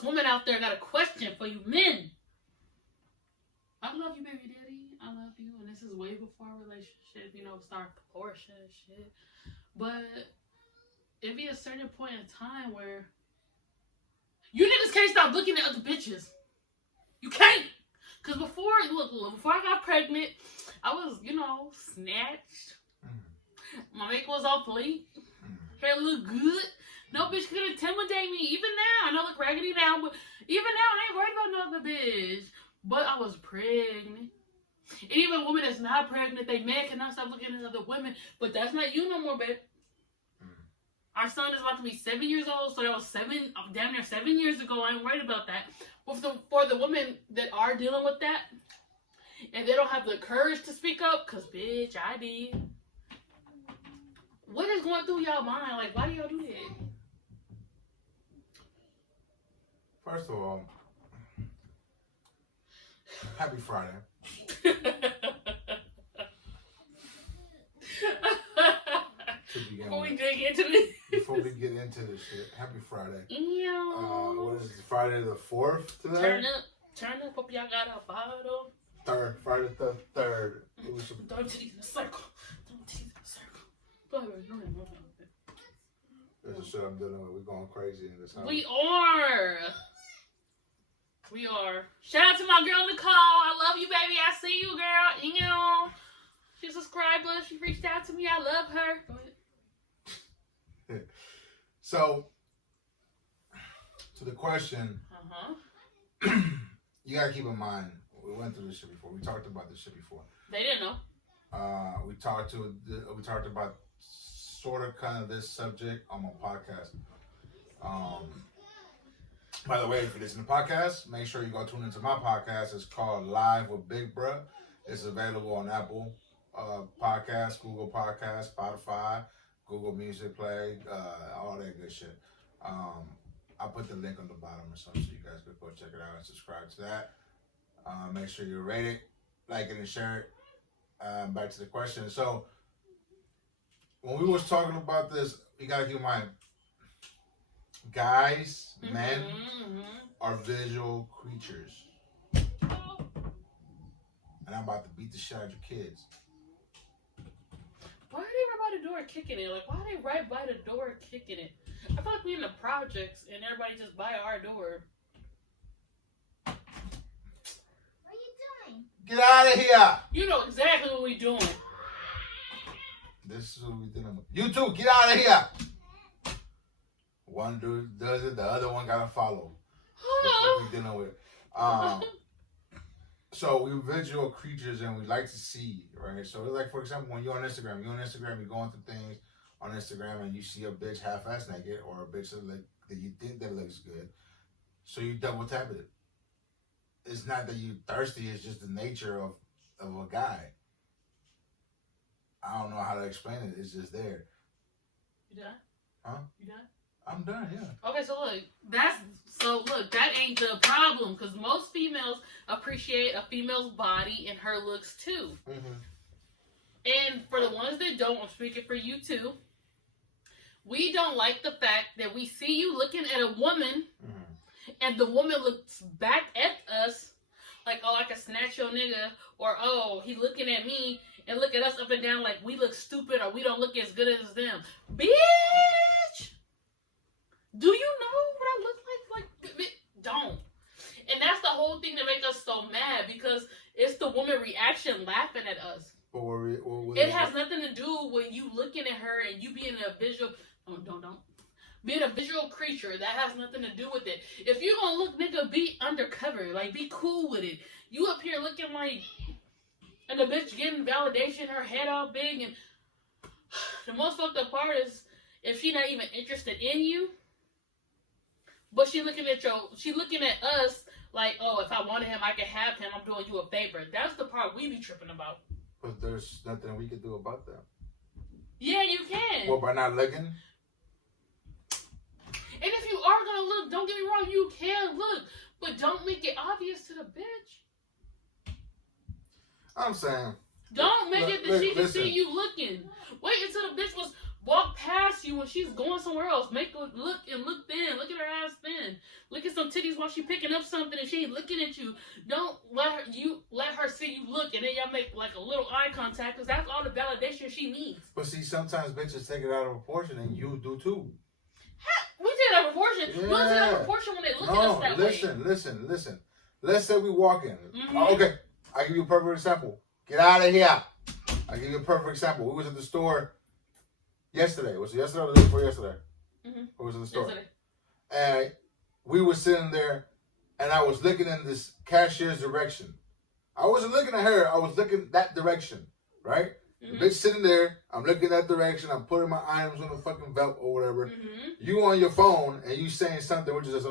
us women out there got a question for you men. I love you, baby daddy. I love you. And this is way before our relationship, start proportion and shit. But it be a certain point in time where you niggas can't stop looking at other bitches. You can't. Because before I got pregnant, I was, snatched. My makeup was on fleek. Hair looked good. No bitch could intimidate me. Even now, I know I look raggedy now, but even now, I ain't worried about no other bitch. But I was pregnant. And even women that's not pregnant, they men cannot stop looking at other women. But that's not you no more, babe. Our son is about to be 7 years old, so that was damn near 7 years ago. I ain't worried about that. But for the women that are dealing with that, and they don't have the courage to speak up, because, bitch, I did. What is going through y'all mind? Like, why do y'all do that? First of all, happy Friday. Before we dig into this. Before we get into this shit, happy Friday. Yeah. What is it? Friday the 4th today? Turn up. Hope y'all got a bottle. Friday the 3rd. Don't tease in a circle. Go ahead. This is shit I'm dealing with. We're going crazy in this house. We are. Shout out to my girl Nicole. I love you, baby. I see you, girl. She's a subscriber. She reached out to me. I love her. Go ahead. So, to the question, you gotta keep in mind, we went through this shit before. We talked about this shit before. They didn't know. We talked about sort of kind of this subject on my podcast. By the way, if you listen to podcasts, make sure you go tune into my podcast. It's called Live with Big Bruh. It's available on Apple Podcasts, Google Podcasts, Spotify, Google Music Play, all that good shit. I'll put the link on the bottom or something so you guys can go check it out and subscribe to that. Make sure you rate it, like it, and share it. Back to the question. So, when we was talking about this, you gotta keep in mind, guys, men are visual creatures. And I'm about to beat the shit out of your kids. Why are they right by the door kicking it? Like, why are they right by the door kicking it? I feel like we in the projects and everybody just by our door. What are you doing? Get out of here! You know exactly what we doing. This is what we doing. You two, get out of here! One dude does it, the other one gotta follow. That's what we dealing with. So we're visual creatures and we like to see, right? So it's like, for example, when you're on Instagram, you're going through things on Instagram and you see a bitch half-ass naked or a bitch that you think that looks good. So you double tap it. It's not that you're thirsty, it's just the nature of a guy. I don't know how to explain it, it's just there. You done? Huh? You done? I'm done, yeah. Okay, so look, that ain't the problem, because most females appreciate a female's body and her looks too. And for the ones that don't, I'm speaking for you too. We don't like the fact that we see you looking at a woman, and the woman looks back at us like, oh, I can snatch your nigga, or oh, he looking at me and look at us up and down like we look stupid or we don't look as good as them. Bitch! Do you know what I look like? Like, don't. And that's the whole thing that makes us so mad, because it's the woman reaction laughing at us. But it has nothing to do with you looking at her and you being a visual. Don't. Being a visual creature, that has nothing to do with it. If you gonna look, nigga, be undercover. Like, be cool with it. You up here looking like, and the bitch getting validation, her head all big, and the most fucked up part is if she not even interested in you, but she looking at us like, oh, if I wanted him, I could have him. I'm doing you a favor. That's the part we be tripping about. But there's nothing we can do about that. Yeah, you can. Well, by not looking? And if you are gonna look, don't get me wrong, you can look, but don't make it obvious to the bitch. I'm saying, don't make it that she can see you looking. Wait until the bitch was walk past you when she's going somewhere else. Make her look and look then. Look at her ass then. Look at some titties while she picking up something and she ain't looking at you. Don't let her see you look, and then y'all make like a little eye contact, because that's all the validation she needs. But see, sometimes bitches take it out of proportion, and you do too. We take it out of proportion. Yeah. We don't take it out of proportion when they look at us that way. Listen. Let's say we walk in. Mm-hmm. Okay, I'll give you a perfect example. Get out of here. I'll give you a perfect example. We was at the store yesterday. Was it yesterday or the day before yesterday? Mm-hmm. We was at the store. Yesterday. And we were sitting there, and I was looking in this cashier's direction. I wasn't looking at her. I was looking that direction, right? Mm-hmm. The bitch sitting there. I'm looking that direction. I'm putting my items on the fucking belt or whatever. Mm-hmm. You on your phone, and you saying something, which is just,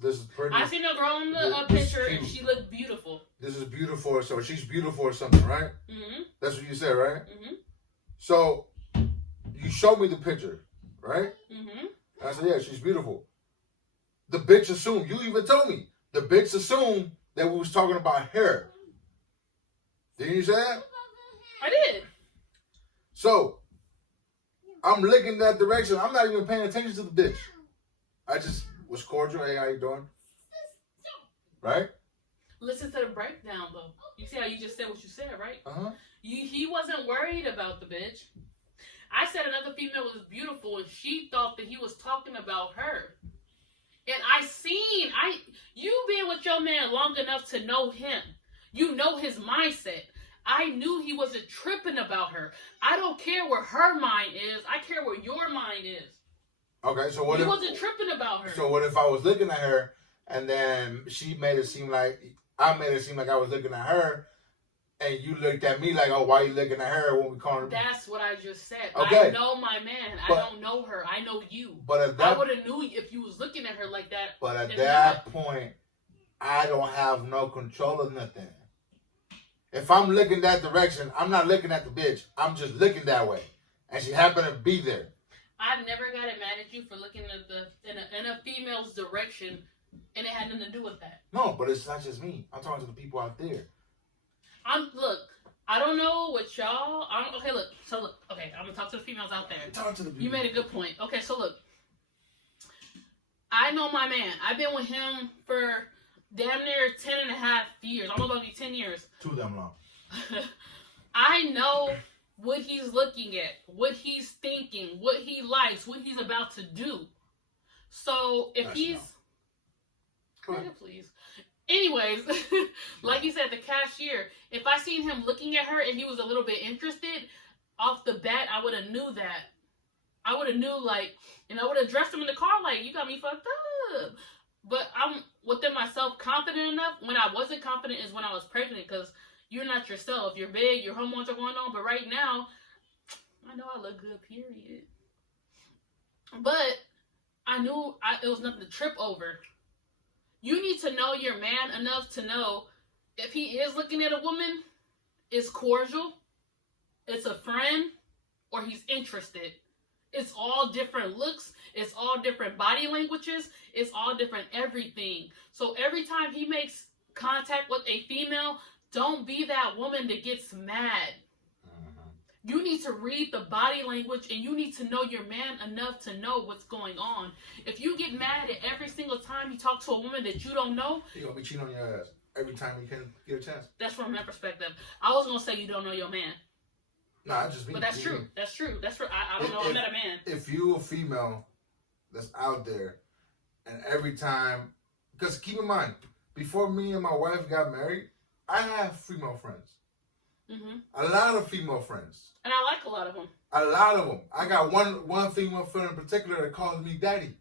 this is pretty. I seen a girl in the picture, and she looked beautiful. This is beautiful, so she's beautiful or something, right? Mm-hmm. That's what you said, right? Mm-hmm. So, you showed me the picture, right? Mm-hmm. I said, yeah, she's beautiful. The bitch assumed, you even told me, the bitch assumed that we was talking about her. Didn't you say that? I did. So, I'm looking that direction. I'm not even paying attention to the bitch. I just was cordial. Hey, how you doing? Right? Listen to the breakdown, though. You see how you just said what you said, right? Uh-huh. He wasn't worried about the bitch. I said another female was beautiful, and she thought that he was talking about her. And you been with your man long enough to know him. You know his mindset. I knew he wasn't tripping about her. I don't care where her mind is. I care where your mind is. Okay, so what if... He wasn't tripping about her. So what if I was looking at her, and then she made it seem like... I made it seem like I was looking at her, and you looked at me like, oh, why you looking at her when we call her? That's what I just said. Okay. I know my man. I don't know her. I know you. But at that, I would have knew if you was looking at her like that. But at that point, I don't have no control of nothing. If I'm looking that direction, I'm not looking at the bitch. I'm just looking that way. And she happened to be there. I've never got mad at you for looking at in a female's direction, and it had nothing to do with that. No, but it's not just me. I'm talking to the people out there. Look, I don't know what y'all... Okay, I'm going to talk to the females out there. Talk to the people. You made a good point. Okay, so look. I know my man. I've been with him for damn near 10 and a half years. Almost about to be 10 years. Too damn long. I know what he's looking at, what he's thinking, what he likes, what he's about to do. So if he's... Please. Anyways, like you said, the cashier, if I seen him looking at her and he was a little bit interested, off the bat, I would have knew that. I would have knew, and I would have dressed him in the car like, you got me fucked up. But I'm within myself confident enough. When I wasn't confident is when I was pregnant, because you're not yourself. You're big, your hormones are going on, but right now, I know I look good, period. But I knew it was nothing to trip over. You need to know your man enough to know if he is looking at a woman, it's cordial, it's a friend, or he's interested. It's all different looks. It's all different body languages. It's all different everything. So every time he makes contact with a female, don't be that woman that gets mad. You need to read the body language, and you need to know your man enough to know what's going on. If you get mad at every single time you talk to a woman that you don't know, he's going to be cheating on your ass every time you can get a chance. That's from my perspective. I was going to say you don't know your man. Nah, just me. But that's true. That's true. That's true. I don't know. I'm not a man. If you a female that's out there, and every time... Because keep in mind, before me and my wife got married, I have female friends. Mm-hmm. A lot of female friends. And I like a lot of them. A lot of them. I got one female friend in particular that calls me daddy.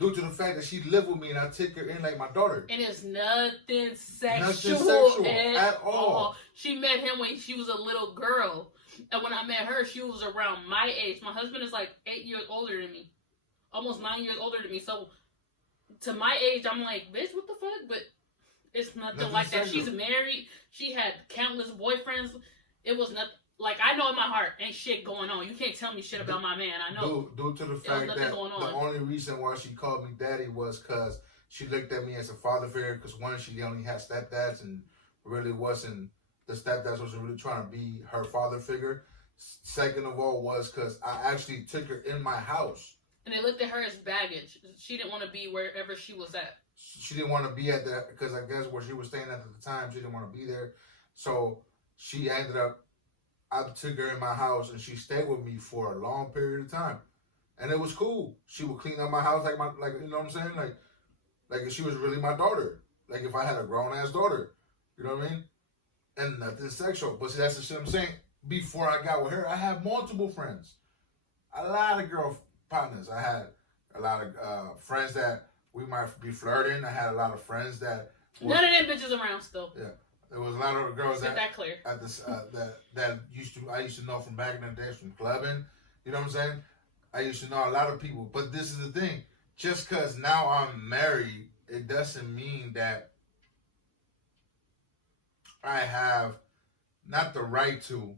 Due to the fact that she lived with me and I took her in like my daughter. And it's nothing sexual, at all. She met him when she was a little girl. And when I met her, she was around my age. My husband is like 8 years older than me. Almost 9 years older than me. So to my age, I'm like, bitch, what the fuck? But it's nothing like that. She's married. She had countless boyfriends. It was nothing. Like, I know in my heart, ain't shit going on. You can't tell me shit about my man. I know. Due to the fact that the only reason why she called me daddy was because she looked at me as a father figure. Because one, she only had stepdads and really wasn't, the stepdads wasn't really trying to be her father figure. Second of all was because I actually took her in my house And they looked at her as baggage. She didn't want to be wherever she was at. She didn't want to be at that because I guess where she was staying at the time, she didn't want to be there. So she ended up. I took her in my house and she stayed with me for a long period of time, and it was cool. She would clean up my house like you know what I'm saying, like she was really my daughter. Like if I had a grown ass daughter, you know what I mean, and nothing sexual. But see, that's the shit I'm saying. Before I got with her, I had multiple friends, a lot of girl partners. I had a lot of friends that we might be flirting. I had a lot of friends that none of them bitches around still. Yeah, there was a lot of girls that clear. At this that I used to know from back in the days from clubbing. You know what I'm saying? I used to know a lot of people. But this is the thing: just because now I'm married, it doesn't mean that I have not the right to,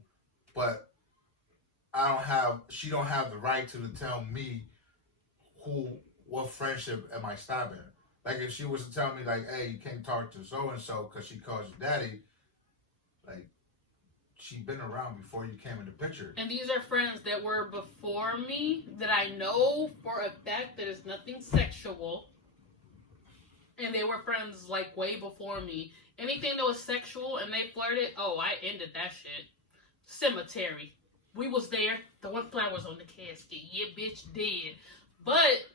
but I don't have. She don't have the right to tell me what friendship am I stopping. Like if she was to tell me like, hey, you can't talk to so and so because she calls you daddy, like she been around before you came in the picture. And these are friends that were before me that I know for a fact that it's nothing sexual. And they were friends like way before me. Anything that was sexual and they flirted, oh, I ended that shit. Cemetery. We was there, throwing flowers on the casket. Yeah, bitch, dead. But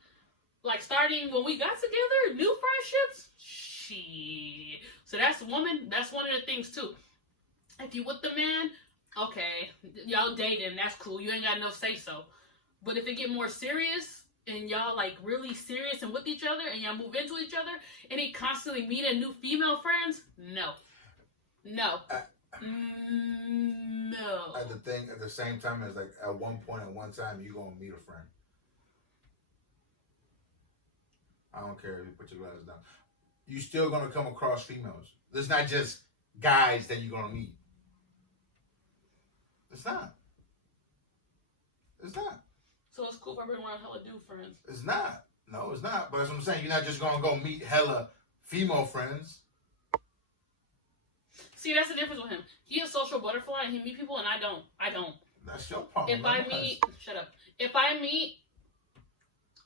like starting when we got together, new friendships, shit. So that's one of the things too. If you with the man, okay, y'all dating, that's cool. You ain't got no say so. But if it get more serious and y'all like really serious and with each other and y'all move into each other and he constantly meeting new female friends, no. No. No. At the same time as like at one point at one time you gonna meet a friend. I don't care if you put your glasses down. You still gonna come across females. It's not just guys that you're gonna meet. It's not. It's not. So it's cool if I bring around hella dude friends. It's not. No, it's not. But that's what I'm saying. You're not just gonna go meet hella female friends. See, that's the difference with him. He a social butterfly and he meet people and I don't. That's your problem. If I meet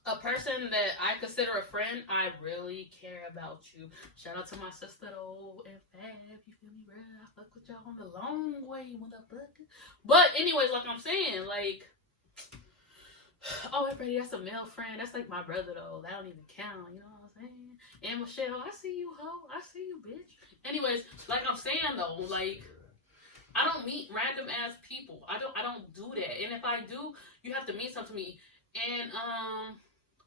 a person that I consider a friend, I really care about you. Shout out to my sister though, and Fab, you feel me, bro? I fuck with y'all on the long way, motherfucker. But anyways, like I'm saying, like, oh, everybody, that's a male friend. That's like my brother though. That don't even count. You know what I'm saying? And Michelle, I see you, ho. I see you, bitch. Anyways, like I'm saying though, like, I don't meet random ass people. I don't do that. And if I do, you have to mean something to me. And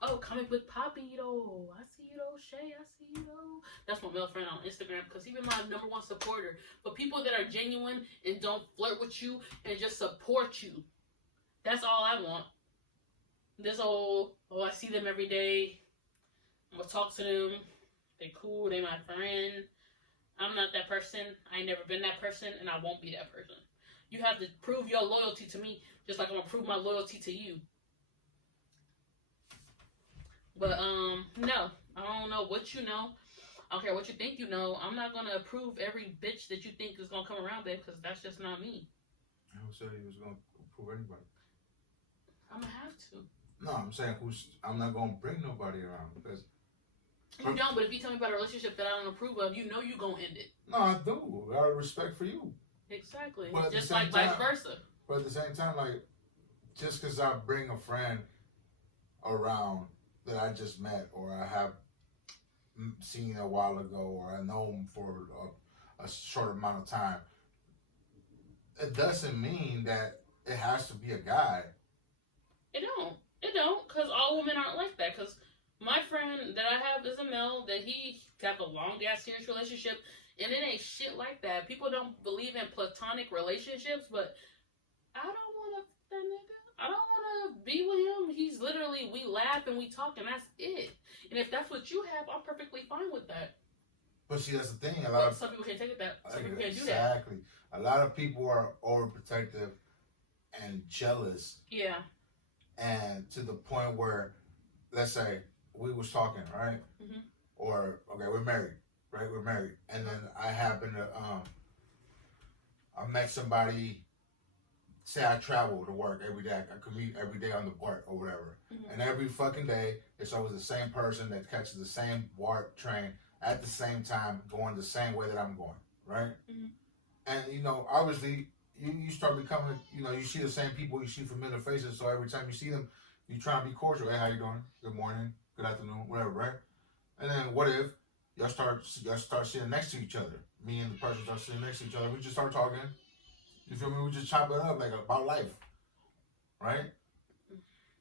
oh, comic book Poppy though. I see you though, Shay. I see you though. That's my male friend on Instagram because he's been my #1 supporter. But people that are genuine and don't flirt with you and just support you, that's all I want. This whole, oh, I see them every day. I'm gonna talk to them. They cool. They my friend. I'm not that person. I ain't never been that person, and I won't be that person. You have to prove your loyalty to me, just like I'm gonna prove my loyalty to you. But no, I don't know what you know. I don't care what you think you know. I'm not gonna approve every bitch that you think is gonna come around, babe, because that's just not me. Who said he was gonna approve anybody? I'm gonna have to. No, I'm saying I'm not gonna bring nobody around because. You don't, but if you tell me about a relationship that I don't approve of, you know you gonna end it. No, I do. I have respect for you. Exactly. But just like vice versa. But at the same time, like, just because I bring a friend around that I just met or I have seen a while ago or I know him for a short amount of time, it doesn't mean that it has to be a guy. It don't, because all women aren't like that, because my friend that I have is a male that he got a long ass serious relationship, and it ain't shit like that. People don't believe in platonic relationships, but I don't want that nigga. I don't want to be with him. He's literally, we laugh and we talk, and that's it. And if that's what you have, I'm perfectly fine with that. But see, that's the thing. Some people can't take it that. Some people can't do that. Exactly. A lot of people are overprotective and jealous. Yeah. And to the point where, let's say, we was talking, right? Mm-hmm. Or, okay, we're married, right? We're married. And then I happen to, I met somebody say I travel to work every day, I commute every day on the BART or whatever, and every fucking day it's always the same person that catches the same BART train at the same time, going the same way that I'm going, right? And you know, obviously, you start becoming, you know, you see the same people, you see familiar faces, so every time you see them, you try to be cordial. Hey, how you doing? Good morning, good afternoon, whatever, right? And then what if y'all start sitting next to each other? Me and the person start sitting next to each other. We just start talking. You feel me? We just chop it up like about life, right?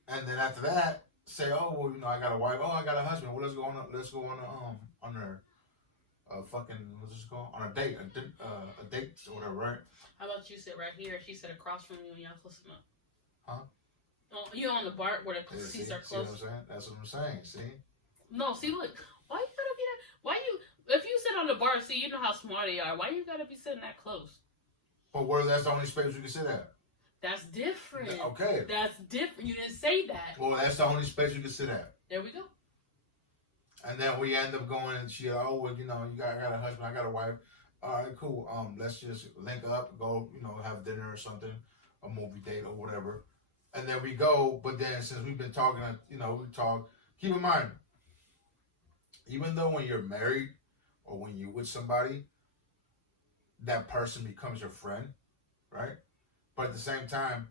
And then after that, say, oh well, you know, I got a wife. Oh, I got a husband. Well, let's go on. Let's go on a fucking what's this called? On a date, a date or whatever, right? How about you sit right here? She sit across from you and y'all close enough. Huh? Oh, you on the BART where the seats are close. See what I'm saying? That's what I'm saying. See? No, see, look. Why you gotta be that? Why you? If you sit on the BART, see, you know how smart they are. Why you gotta be sitting that close? But where that's the only space we can sit at. That's different. Okay. That's different. You didn't say that. Well, that's the only space we can sit at. There we go. And then we end up going and she, oh well, you know, I got a husband, I got a wife. All right, cool. Let's just link up, go, you know, have dinner or something, a movie date or whatever. And then we go, but then since we've been talking, you know, we talk. Keep in mind, even though when you're married or when you're with somebody, that person becomes your friend, right? But at the same time,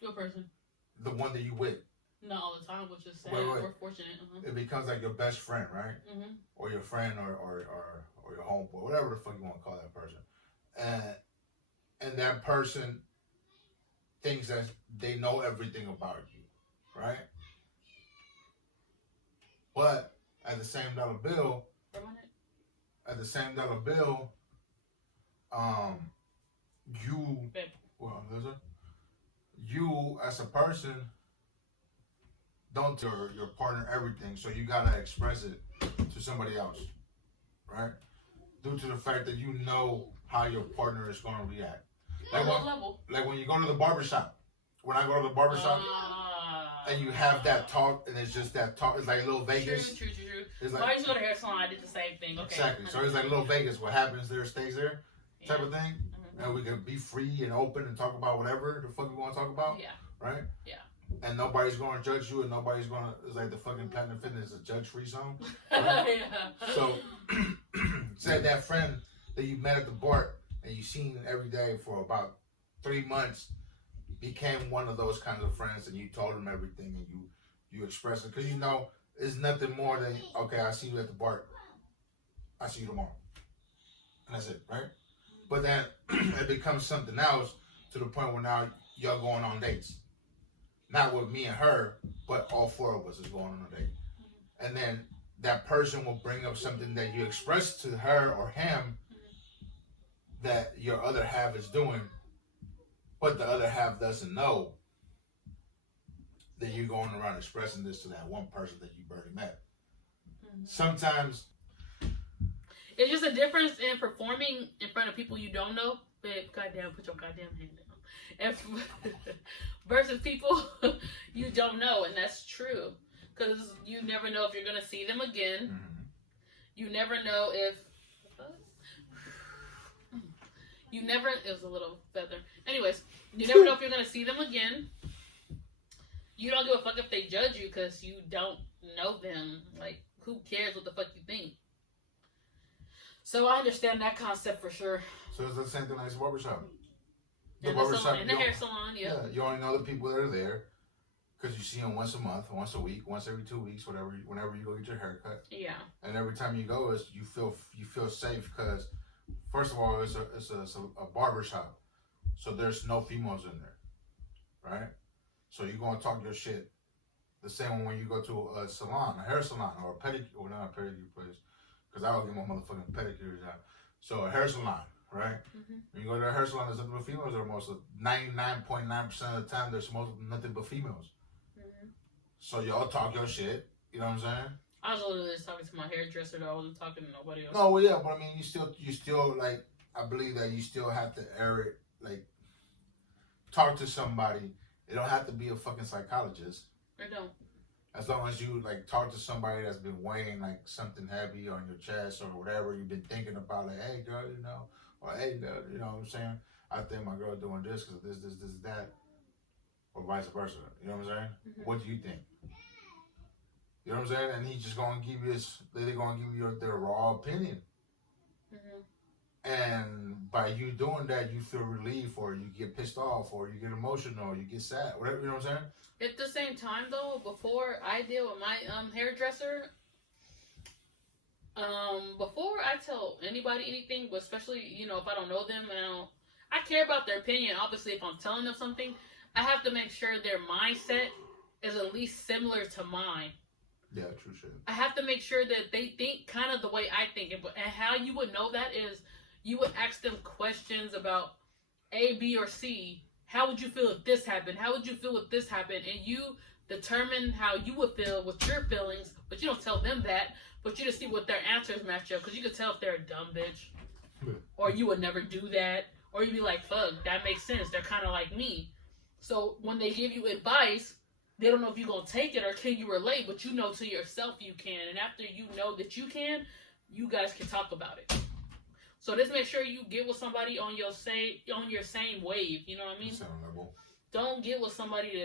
Your person. the one that you with, Not all the time, which is sad. Wait. We're fortunate. it becomes like your best friend, right? Or your friend or your homeboy, whatever the fuck you want to call that person. And that person thinks that they know everything about you, right? But at the same dollar bill, you as a person don't tell your partner everything, so you gotta express it to somebody else, right? Due to the fact that you know how your partner is gonna react. Like when you go to the barbershop. When I go to the barbershop and you have that talk, and it's just that talk, it's like a little Vegas. True. It's Like, I used to go to hair salon, I did the same thing. Okay. Exactly. So it's like a little Vegas. What happens there stays there, type of thing. And we can be free and open and talk about whatever the fuck we want to talk about. Yeah. Right? Yeah. And nobody's going to judge you, and nobody's going to, it's like the fucking Platinum Fitness, a judge-free zone. Yeah. So, say that friend that you met at the BART and you seen every day for about 3 months became one of those kinds of friends, and you told them everything, and you expressed it. Because you know, it's nothing more than, okay, I see you at the BART. I see you tomorrow. And that's it, right? But then it becomes something else to the point where now y'all going on dates. Not with me and her, but all four of us is going on a date. And then that person will bring up something that you expressed to her or him that your other half is doing, but the other half doesn't know that you're going around expressing this to that one person that you barely met. Sometimes it's just a difference in performing in front of people you don't know. Babe, goddamn, put your goddamn hand down. Versus people you don't know, and that's true. Because you never know if you're going to see them again. You never know if... It was a little feather. Anyways, you never know if you're going to see them again. You don't give a fuck if they judge you because you don't know them. Like, who cares what the fuck you think? So I understand that concept for sure. So it's the same thing as barbershop. In the hair salon, yeah. You only know the people that are there because you see them once a month, once a week, once every 2 weeks, whatever. Whenever you go get your haircut. Yeah. And every time you go, you feel safe because, first of all, it's a barbershop, so there's no females in there, right? So you're gonna talk your shit. The same when you go to a salon, a hair salon, or a pedicure, or not a pedicure place, because I don't get my motherfucking pedicures out. So a hair salon, right? When you go to a hair salon, there's nothing but females. Or most 99.9% of the time, there's nothing but females. So y'all talk your shit. You know what I'm saying? I was literally just talking to my hairdresser though. I wasn't talking to nobody else. No, well, yeah, but I mean, you still like, I believe that you still have to air it, like, talk to somebody. It don't have to be a fucking psychologist. It don't. As long as you, like, talk to somebody that's been weighing, like, something heavy on your chest or whatever you've been thinking about, like, hey, girl, you know, or hey, girl, you know what I'm saying? I think my girl doing this because this, that, or vice versa. You know what I'm saying? Mm-hmm. What do you think? You know what I'm saying? And he's just gonna give you they're gonna give you their raw opinion. Mm-hmm. And by you doing that, you feel relief, or you get pissed off, or you get emotional, or you get sad, whatever. You know what I'm saying? At the same time, though, before I deal with my hairdresser, before I tell anybody anything, but especially if I don't know them and I care about their opinion. Obviously, if I'm telling them something, I have to make sure their mindset is at least similar to mine. Yeah, true shit. I have to make sure that they think kind of the way I think, and how you would know that is you would ask them questions about A, B, or C. How would you feel if this happened? How would you feel if this happened? And you determine how you would feel with your feelings, but you don't tell them that. But you just see what their answers match up, because you could tell if they're a dumb bitch, or you would never do that, or you'd be like, "Fuck, that makes sense. They're kind of like me." So when they give you advice, they don't know if you're gonna take it or can you relate, but you know to yourself you can. And after you know that you can, you guys can talk about it. So just make sure you get with somebody on your same wave. You know what I mean? Same level. Don't get with somebody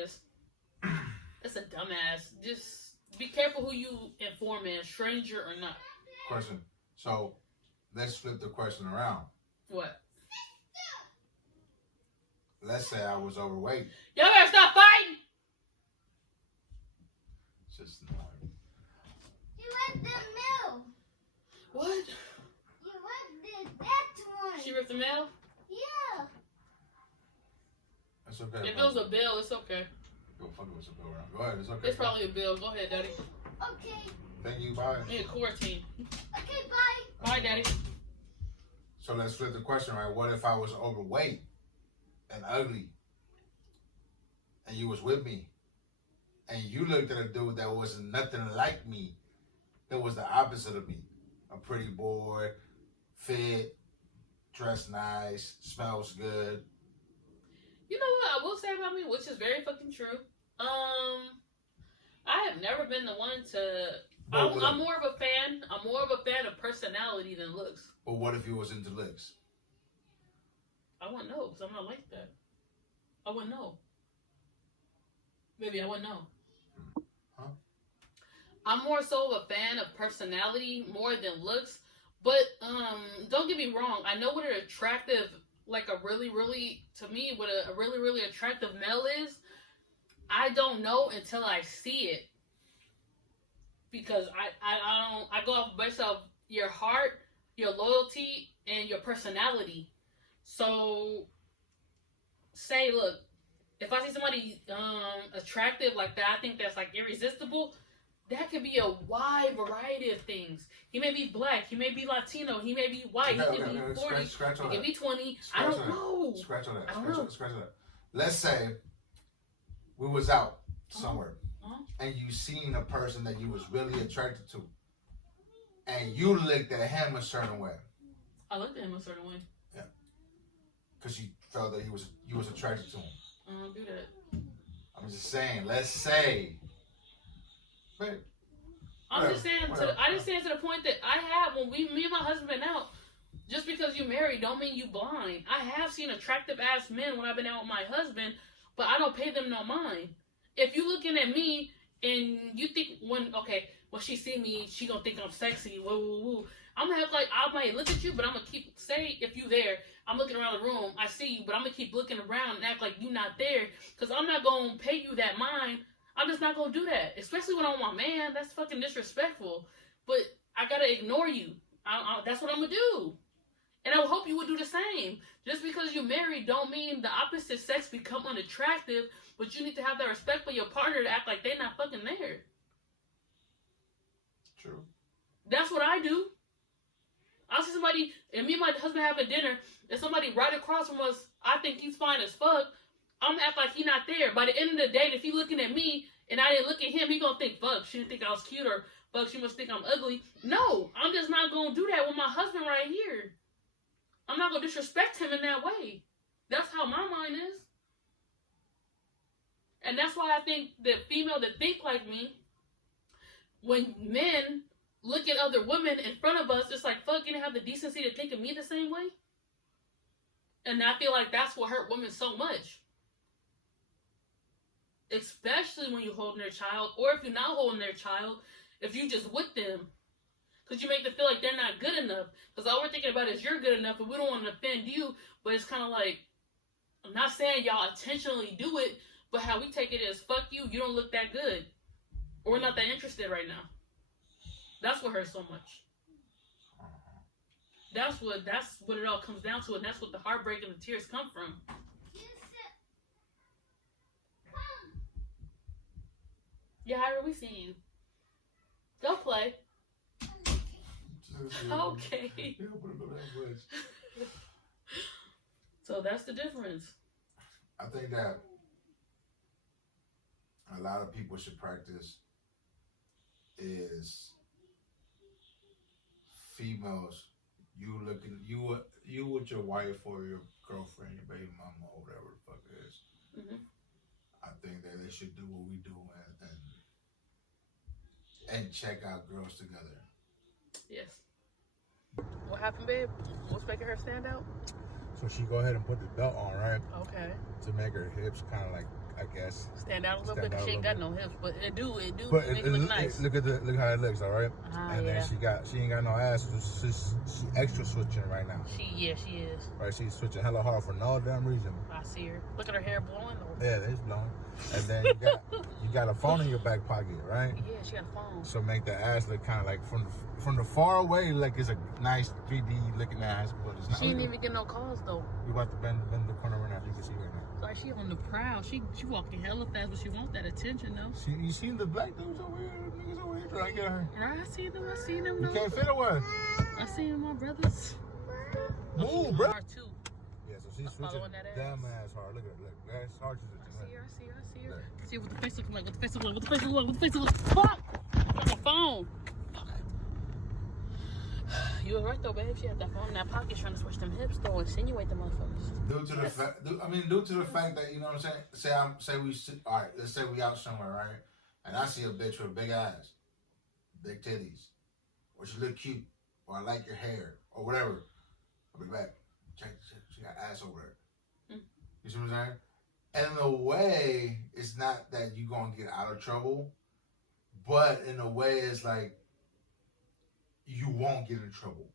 that's a dumbass. Just be careful who you inform in, stranger or not. Question. So let's flip the question around. What? Let's say I was overweight. Y'all better stop fighting! It's just annoying. You ripped the mail. What? You ripped that one. She ripped the mail? Yeah. It's okay. If it was a bill, it's okay. Go fuck it with some bill around. Go ahead. It's okay. It's probably a bill. Go ahead, Daddy. Okay. Thank you. Bye. We in quarantine. Okay, bye. Bye, Daddy. So let's flip the question, right? What if I was overweight and ugly, and you was with me, and you looked at a dude that was nothing like me, that was the opposite of me, a pretty boy, fit, dressed nice, smells good. You know what I will say about me, which is very fucking true. I have never been the one to. I'm more of a fan. I'm more of a fan of personality than looks. But what if you was into looks? I wouldn't know because I'm not like that. I wouldn't know. Maybe I wouldn't know. Huh? I'm more so of a fan of personality more than looks. But don't get me wrong. I know what an attractive, like a really, really, to me, what a really, really attractive male is. I don't know until I see it. Because I go off based off your heart, your loyalty, and your personality. So, say, look, if I see somebody attractive like that, I think that's like irresistible. That could be a wide variety of things. He may be black, he may be Latino, he may be white, he may be 40, scratch on he that. may be 20. Scratch I don't on know. That. Scratch on that. I don't know. Scratch on that. Let's say we was out somewhere, and you seen a person that you was really attracted to, and you looked at him a certain way. I looked at him a certain way. Yeah. Because you felt that you was attracted to him. I don't do that. I'm just saying. Let's say. Babe. I'm just saying to the point that I have when me and my husband been out. Just because you're married don't mean you blind. I have seen attractive ass men when I've been out with my husband, but I don't pay them no mind. If you looking at me and you think when she see me, she gonna think I'm sexy. Woo woo woo. I'm gonna have I might look at you, but I'm gonna keep if you there, I'm looking around the room, I see you, but I'm gonna keep looking around and act like you not there, cause I'm not gonna pay you that mind. I'm just not gonna do that, especially when I'm my man. That's fucking disrespectful. But I gotta ignore you. That's what I'm gonna do. And I would hope you would do the same. Just because you're married don't mean the opposite sex become unattractive, but you need to have that respect for your partner to act like they're not fucking there. True. That's what I do. I'll see somebody, and me and my husband having dinner, and somebody right across from us, I think he's fine as fuck, I'm gonna act like he's not there. By the end of the day, if he looking at me, and I didn't look at him, he gonna think, fuck, she didn't think I was cute, or fuck, she must think I'm ugly. No, I'm just not gonna do that with my husband right here. I'm not gonna disrespect him in that way. That's how my mind is. And that's why I think that female that think like me, when men look at other women in front of us, it's like, fuck, you didn't have the decency to think of me the same way? And I feel like that's what hurt women so much. Especially when you're holding their child, or if you're not holding their child, if you just with them. Because you make them feel like they're not good enough. Because all we're thinking about is you're good enough, and we don't want to offend you. But it's kind of like, I'm not saying y'all intentionally do it, but how we take it is, fuck you, you don't look that good. Or we're not that interested right now. That's what hurts so much. That's what it all comes down to, and that's what the heartbreak and the tears come from. Yeah, Hyra, we see you. Go play. Okay. So that's the difference. I think that a lot of people should practice is females. You with your wife or your girlfriend, your baby mama, or whatever the fuck it is. Mm-hmm. I think that they should do what we do and check out girls together. Yes. What happened, babe? What's making her stand out? So she go ahead and put the belt on, right? Okay. To make her hips kind of like, I guess, stand out a little bit. She ain't got no hips, but it do but make it look nice. Look how it looks, all right. And then she ain't got no ass. So she extra switching right now. She is. Right, she's switching hella hard for no damn reason. I see her. Look at her hair blowing. Yeah, it's blowing. And then you got a phone in your back pocket, right? Yeah, she got a phone. So make the ass look kind of like from the far away, like it's a nice 3D looking ass, but it's not. She didn't even get no calls though. We about to bend the corner right now. You can see right now. Like she on the prowl. She walking hella fast, but she want that attention though. You seen the black dudes over here? Niggas over here trying to get her. Right, I see them. You can't fit away. I see them, my brothers. Move, bro. Too. Yeah, so she's switching damn ass hard. Look at her. Look, that's hard to I see her. See what the face looking like. What the face looking like. Fuck! Got my phone. Fuck. You was right though, babe. She had that phone in that pocket trying to switch them hips though, insinuate the motherfuckers. Due to the fact that, you know what I'm saying? Let's say we out somewhere, right? And I see a bitch with a big ass, big titties, or she look cute, or I like your hair, or whatever. I'll be back. Check, she got ass over there. You see what I'm saying? And in a way, it's not that you gonna get out of trouble, but in a way, it's like you won't get in trouble.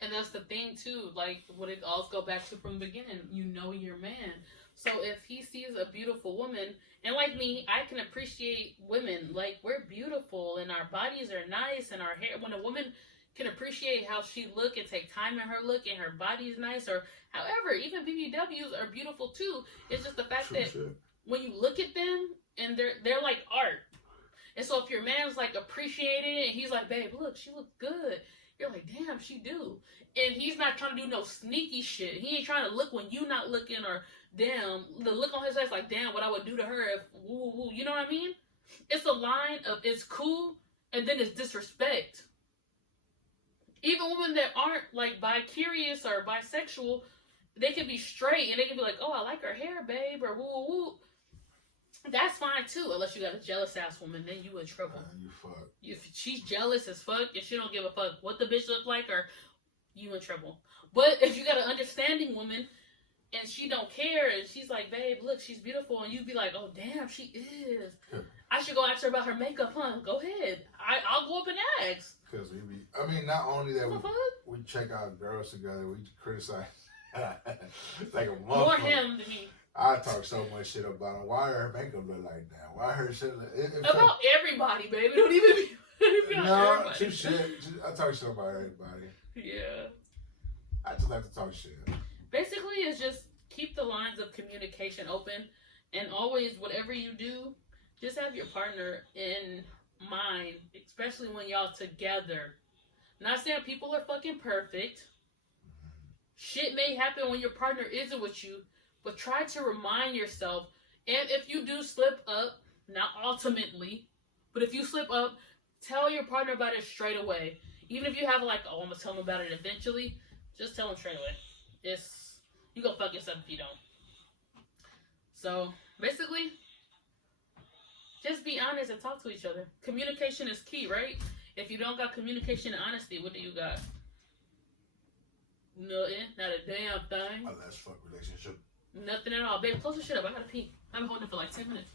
And that's the thing too, like what it all go back to from the beginning. You know your man. So if he sees a beautiful woman, and like me, I can appreciate women. Like we're beautiful, and our bodies are nice, and our hair. When a woman can appreciate how she look and take time in her look, and her body is nice, or however, even BBWs are beautiful too. It's just the fact that when you look at them, and they're like art. And so if your man's like appreciating it, and he's like, babe, look, she looks good. You're like, damn, she do. And he's not trying to do no sneaky shit. He ain't trying to look when you not looking, or damn, the look on his face like, damn, what I would do to her if woo woo. You know what I mean? It's a line of it's cool, and then it's disrespect. Even women that aren't like bi-curious or bisexual, they can be straight and they can be like, oh, I like her hair, babe, or woo woo woo. That's fine too, unless you got a jealous ass woman, then you in trouble. You fuck. If she's jealous as fuck and she don't give a fuck what the bitch look like, or you in trouble. But if you got an understanding woman and she don't care and she's like, babe, look, she's beautiful, and you be like, oh damn, she is. I should go ask her about her makeup, huh? Go ahead. I'll go up and ask. Because not only that we check out girls together, we criticize like a motherfucker. More him than me. I talk so much shit about her. Why her makeup look like that? Why her shit look... About everybody, baby. Don't even be... No, she shit. I talk shit about everybody. Yeah. I just like to talk shit. Basically, it's just keep the lines of communication open, and always, whatever you do, just have your partner in mind, especially when y'all together. Not saying people are fucking perfect. Shit may happen when your partner isn't with you, but try to remind yourself, and if you do slip up, not ultimately, but if you slip up, tell your partner about it straight away. Even if you have like, oh, I'm gonna tell him about it eventually, just tell him straight away. You gonna fuck yourself if you don't. So, basically, just be honest and talk to each other. Communication is key, right? If you don't got communication and honesty, what do you got? Nothing. Not a damn thing. A less fuck relationship. Nothing at all. Babe, close the shit up. I gotta pee. I've been holding it for like 10 minutes.